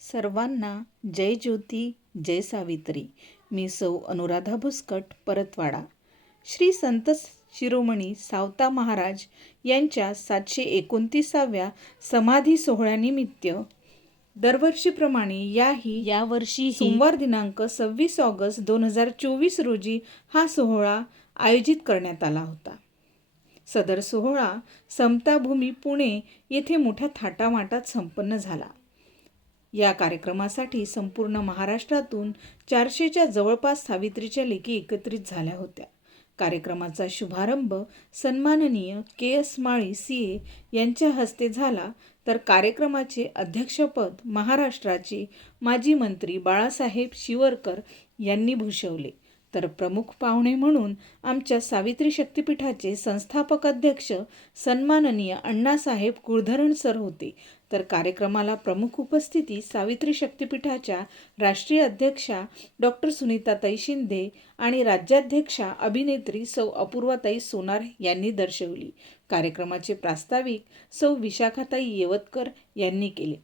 सर्वांना जय ज्योती जय सावित्री. मी सौ अनुराधा भुसकट परतवाडा. श्री संत शिरोमणी सावता महाराज यांच्या सातशे एकोणतीसाव्या समाधी सोहळ्यानिमित्त दरवर्षीप्रमाणे याही यावर्षी सोमवार दिनांक सव्वीस ऑगस्ट दोन हजार चोवीस रोजी हा सोहळा आयोजित करण्यात आला होता. सदर सोहळा समताभूमी पुणे येथे मोठ्या थाटामाटात संपन्न झाला. या कार्यक्रमासाठी संपूर्ण महाराष्ट्रातून चारशेच्या जवळपास सावित्रीच्या लेखी एकत्रित झाल्या होत्या. कार्यक्रमाचा शुभारंभ सन्माननीय के एस माळी सी ए यांच्या हस्ते झाला. तर कार्यक्रमाचे अध्यक्षपद महाराष्ट्राचे माजी मंत्री बाळासाहेब शिवरकर यांनी भूषवले. तर प्रमुख पाहुणे म्हणून आमच्या सावित्री शक्तिपीठाचे संस्थापक अध्यक्ष सन्माननीय अण्णासाहेब कुळधरण सर होते. तर कार्यक्रमाला प्रमुख उपस्थिती सावित्री शक्तिपीठाच्या राष्ट्रीय अध्यक्षा डॉक्टर सुनीताताई शिंदे आणि राज्याध्यक्षा अभिनेत्री सौ अपूर्वाताई सोनार यांनी दर्शवली. कार्यक्रमाचे प्रास्ताविक सौ विशाखाताई येवतकर यांनी केले.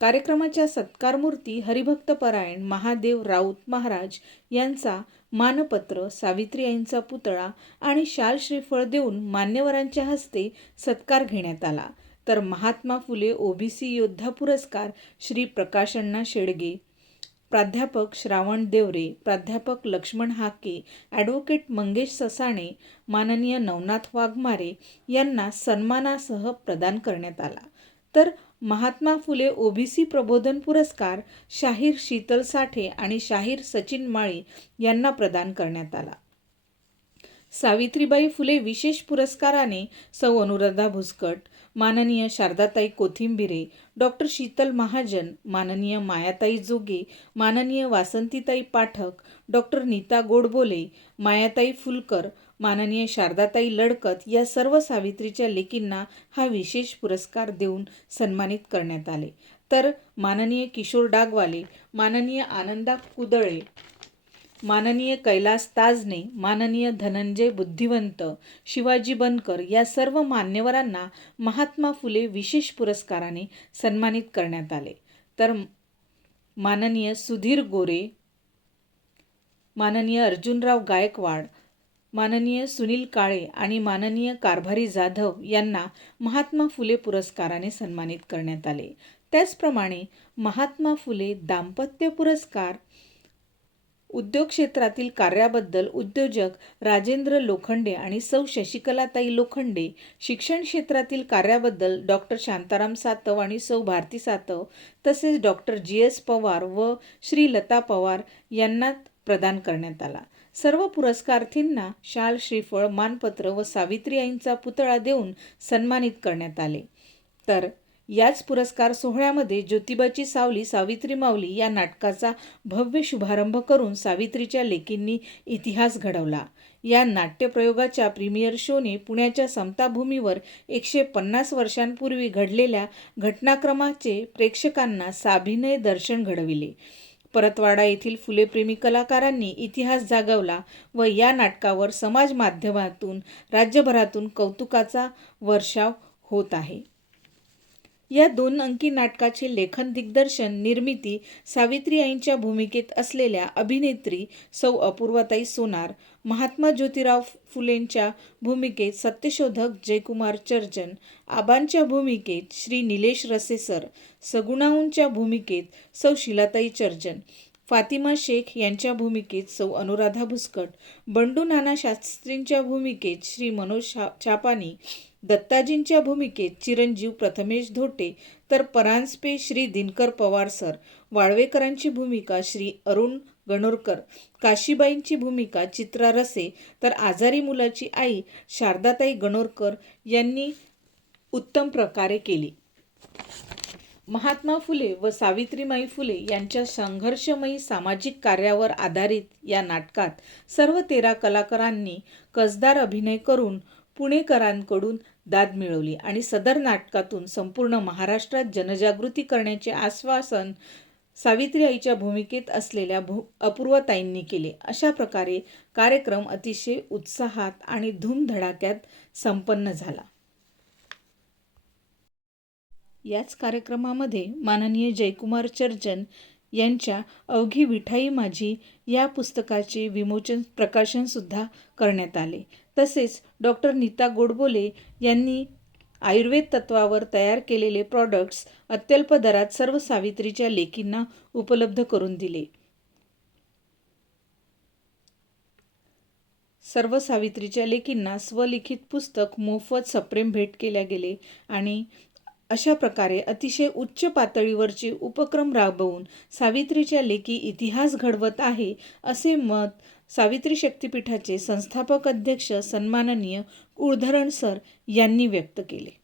कार्यक्रमाच्या सत्कारमूर्ती हरिभक्तपरायण महादेव राऊत महाराज यांचा मानपत्र सावित्री आईंचा पुतळा आणि शाल श्रीफळ देऊन मान्यवरांच्या हस्ते सत्कार घेण्यात आला. तर महात्मा फुले ओबीसी योद्धा पुरस्कार श्री प्रकाशण्णा शेडगे. प्राध्यापक श्रावण देवरे प्राध्यापक लक्ष्मण हाके ॲडव्होकेट मंगेश ससाणे माननीय नवनाथ वाघमारे यांना सन्मानासह प्रदान करण्यात आला. तर महात्मा फुले ओबीसी प्रबोधन पुरस्कार शाहीर शीतल साठे आणि शाहीर सचिन माळी यांना प्रदान करण्यात आला. सावित्रीबाई फुले विशेष पुरस्काराने सौ अनुराधा भुसकट माननीय शारदाताई कोथिंबिरे डॉक्टर शीतल महाजन माननीय मायाताई जोगे माननीय वासंतीताई पाठक डॉक्टर नीता गोडबोले मायाताई फुलकर माननीय शारदाताई लडकत या सर्व सावित्रीच्या लेकींना हा विशेष पुरस्कार देऊन सन्मानित करण्यात आले. तर माननीय किशोर डागवाले माननीय आनंदा कुदळे माननीय कैलास ताजने माननीय धनंजय बुद्धिवंत शिवाजी बनकर या सर्व मान्यवरांना महात्मा फुले विशेष पुरस्काराने सन्मानित करण्यात आले. तर माननीय सुधीर गोरे माननीय अर्जुनराव गायकवाड माननीय सुनील काळे आणि माननीय कारभारी जाधव यांना महात्मा फुले पुरस्काराने सन्मानित करण्यात आले. त्याचप्रमाणे महात्मा फुले दाम्पत्य पुरस्कार उद्योग क्षेत्रातील कार्याबद्दल उद्योजक राजेंद्र लोखंडे आणि सौ शशिकलाताई लोखंडे शिक्षण क्षेत्रातील कार्याबद्दल डॉक्टर शांताराम सातव आणि सौ भारती सातव तसेच डॉक्टर जी एस पवार व श्री लता पवार यांना प्रदान करण्यात आला. सर्व पुरस्कार्थींना शाल श्रीफळ मानपत्र व सावित्री आईंचा पुतळा देऊन सन्मानित करण्यात आले. तर याच पुरस्कार सोहळ्यामध्ये ज्योतिबाची सावली सावित्री माऊली या नाटकाचा भव्य शुभारंभ करून सावित्रीच्या लेकींनी इतिहास घडवला. या नाट्यप्रयोगाच्या प्रीमियर शोने पुण्याच्या समताभूमीवर एकशे पन्नास वर्षांपूर्वी घडलेल्या घटनाक्रमाचे प्रेक्षकांना साभिनय दर्शन घडविले. परतवाडा येथील फुलेप्रेमी कलाकारांनी इतिहास जागवला व या नाटकावर समाज माध्यमातून राज्यभरातून कौतुकाचा वर्षाव होत आहे. या दोन अंकी नाटकाचे लेखन दिग्दर्शन निर्मिती सावित्री आईंच्या भूमिकेत असलेल्या अभिनेत्री सौ अपूर्वाताई सोनार महात्मा ज्योतिराव फुलेंच्या भूमिकेत सत्यशोधक जयकुमार चर्जन आबांच्या भूमिकेत श्री निलेश रसेसर सगुणाऊंच्या भूमिकेत सौ शिलाताई चर्जन फातिमा शेख यांच्या भूमिकेत सौ अनुराधा भुसकट बंडू नाना शास्त्रींच्या भूमिकेत श्री मनोज छापानी दत्ताजींच्या भूमिकेत चिरंजीव प्रथमेश धोटे तर परांजपे श्री दिनकर पवार सर वाळवेकरांची भूमिका श्री अरुण गणोरकर काशीबाईंची भूमिका चित्रा रसे तर आजारी मुलाची आई शारदाताई गणोरकर यांनी उत्तम प्रकारे केली. महात्मा फुले व सावित्रीमाई फुले यांच्या संघर्षमयी सामाजिक कार्यावर आधारित या नाटकात सर्व तेरा कलाकारांनी कसदार अभिनय करून पुणेकरांकडून दाद मिळवली आणि सदर नाटकातून संपूर्ण महाराष्ट्रात जनजागृती करण्याचे आश्वासन सावित्री आईच्या भूमिकेत असलेल्या भू अपूर्वताईंनी केले. अशा प्रकारे कार्यक्रम अतिशय उत्साहात आणि धूमधडाक्यात संपन्न झाला. याच कार्यक्रमामध्ये माननीय जयकुमार चर्जन यांच्या अवघी विठाई माझी या पुस्तकाचे विमोचन प्रकाशनसुद्धा करण्यात आले. तसेच डॉक्टर नीता गोडबोले यांनी आयुर्वेद तत्वावर तयार केलेले प्रॉडक्ट्स अत्यल्प दरात सर्व सावित्रीच्या लेकींना उपलब्ध करून दिले. सर्व सावित्रीच्या लेकींना स्वलिखित पुस्तक मोफत सप्रेम भेट केल्या गेले आणि अशा प्रकारे अतिशय उच्च पातळीवरचे उपक्रम राबवून सावित्रीच्या लेखी इतिहास घडवत आहे असे मत सावित्री शक्तिपीठाचे संस्थापक अध्यक्ष सन्माननीय कुळधरण सर यांनी व्यक्त केले.